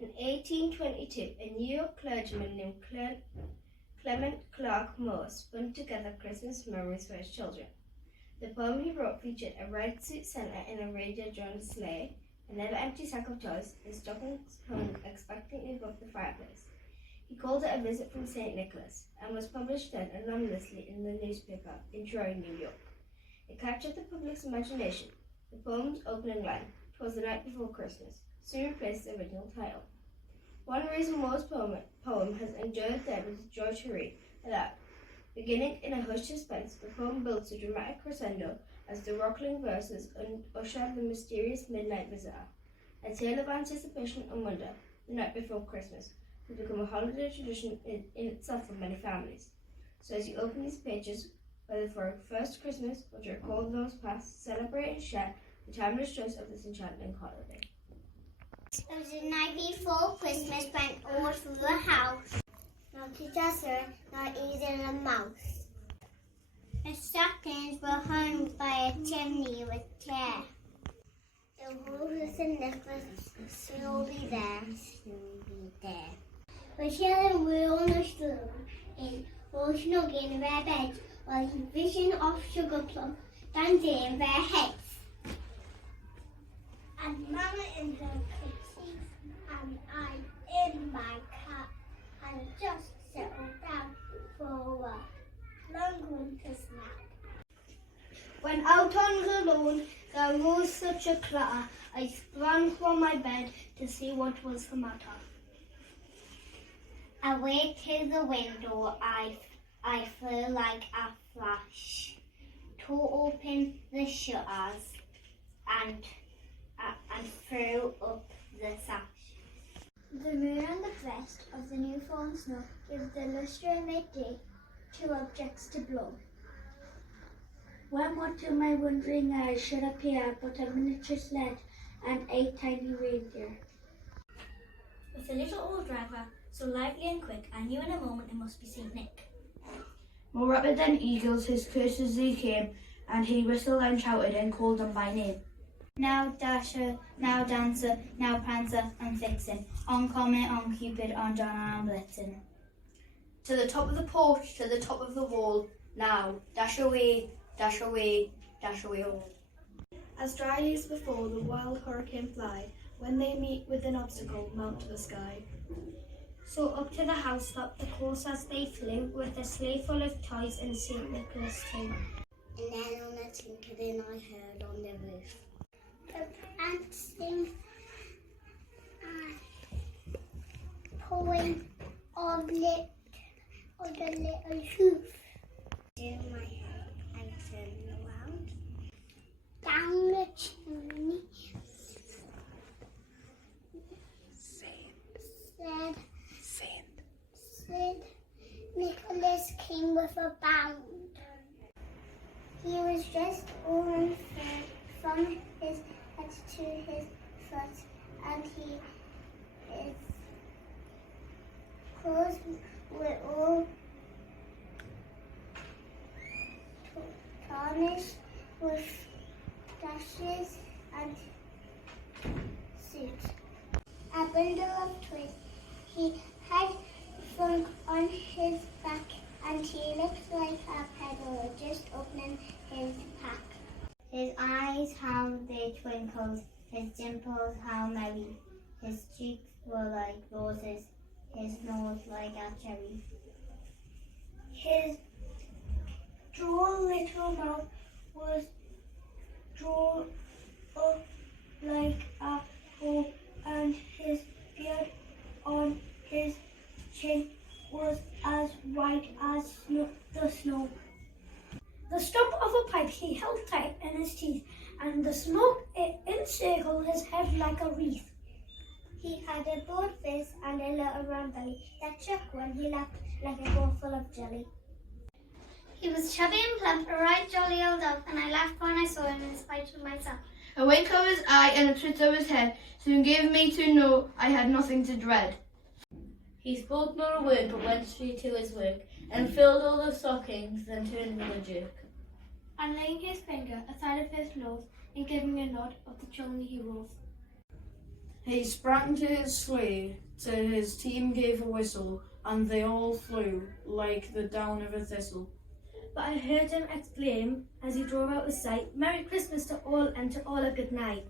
In 1822, a New York clergyman named Clement Clark Moore spun together Christmas memories for his children. The poem he wrote featured a red suit Santa in a radio-drawn sleigh, a never-empty sack of toys, and stockings hung expectantly above the fireplace. He called it a visit from St. Nicholas, and was published then anonymously in the newspaper in Troy, New York. It captured the public's imagination. The poem's opening line, "'Twas the night before Christmas," soon replaced the original title. One reason Moore's poem has endured there is joy to read, that, beginning in a hushed suspense, the poem builds a dramatic crescendo as the rockling verses usher the mysterious midnight visitor. A tale of anticipation and wonder, the night before Christmas, has become a holiday tradition in itself for many families. So as you open these pages, whether for a first Christmas or to recall those past, celebrate and share the timeless joys of this enchanting holiday. It was the night before Christmas went all through the house. Not a dresser, not even a mouse. The stockings were hung by a chimney with care. The roses and necklaces slowly there. But children were on the stool, all snug in their beds, while the vision of Sugar Plum dancing in their heads. And Mama in her kerchief, and I in my cap, and just settled down for a long winter's nap. When out on the lawn there rose such a clatter, I sprang from my bed to see what was the matter. Away to the window I flew like a flash, tore open the shutters and threw up the sash. The moon and the crest of the new fallen snow give the lustre of midday, two objects to blow. When what to my wondering eyes should appear but a miniature sled and 8 tiny reindeer. With a little old driver, so lively and quick, I knew in a moment it must be St. Nick. More rapid than eagles his curses they came, and he whistled and shouted and called them by name. Now Dasher, now Dancer, now Prancer and Vixen, on Comet, on Cupid, on John and Blitzen. To the top of the porch, to the top of the wall, now dash away, dash away, dash away all. As dryly as before the wild hurricane fly, when they meet with an obstacle, mount to the sky. So up to the house leapt the course as they flew, with a sleigh full of toys and St. Nicholas too. And then on a tinkling I heard on the roof the ants sing a poem of the little hoof. In my head and turned around, down the chimney, said Nicholas came with a bound. He was dressed all in fur, from his head to his foot, and his clothes were all tarnished with dashes and suit. A bundle of twigs he had flung on his back, and he looked like a peddler just opening his pack. His eyes, how they twinkled, his dimples, how merry. His cheeks were like roses, his nose like a cherry. His droll little mouth was drawn up like a bow, and his beard on his chin was as white as the snow. The stump of a pipe he held tight in his teeth, and the smoke encircled his head like a wreath. He had a broad face and a little round belly that shook when he laughed like a bowl full of jelly. He was chubby and plump, a right jolly old dog, and I laughed when I saw him in spite of myself. A wink of his eye and a twist of his head soon gave me to know I had nothing to dread. He spoke not a word, but went straight to his work, and filled all the stockings, then turned with a jerk. And laying his finger aside of his nose, and giving a nod of the chimney he rose. He sprang to his sleigh, to his team gave a whistle, and they all flew like the down of a thistle. But I heard him exclaim, as he drove out of sight, "Merry Christmas to all, and to all a good night."